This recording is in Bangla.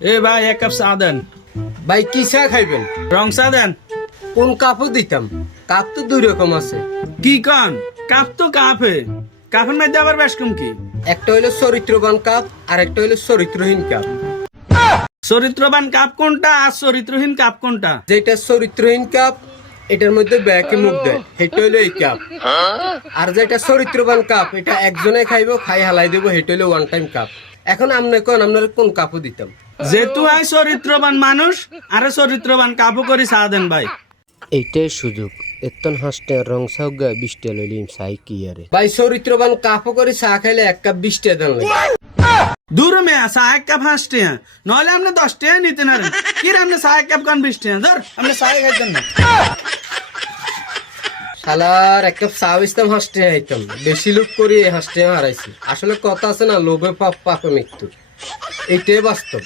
এ ভাই এক কাপ চা দেন। ভাই কি চা খাইবেন? রং চা দেন। কোন কাপও দিতাম? কাপ তো দুই রকম আছে। কি কন? কাপ তো কাপে, কাপের মধ্যে আবার বেশ কম কি? একটা হইলো চরিত্রবান কাপ আর একটা হইলো চরিত্রহীন কাপ। চরিত্রবান কাপ কোনটা আর চরিত্রহীন কাপ কোনটা? যেটা চরিত্রহীন কাপ এটার মধ্যে ব্যাকে মুখ দেয়, সেটা হইলো এই কাপ। আর যেটা চরিত্রবান কাপ এটা একজনে খাইবো, খাই হালাই দেবো, সেটা হইলো ওয়ান টাইম কাপ। এখন আপনি কোন আপনার কোন কাপও দিতাম? যেহেতু আই চরিত্রবান মানুষ আরে চরিত্রবান কাপও করে চা দেন ভাই। এইটাই সুযোগ। এতন হাসতে রং চাও গা 20 টাকা লইলিম চাই কি আরে। ভাই চরিত্রবান কাপও করে চা খাইলে এক কাপ 20 টাকা দেন লাগে। দূর মেয়া চা এক কাপ 5 টাকা, নইলে আপনি 10 টাকা নিতে না। কি রে আপনি চা এক কাপ কান 20 টাকা? ধর আপনি চা খাইতেন না। শালার এক কাপ চা বেচতাম হাসতে আইতাম, বেশি লোক করি হাসতে হারাইছি। আসলে কথা আছে না, লোভে পাপ পাপে মৃত্যু, এইটাই বাস্তব।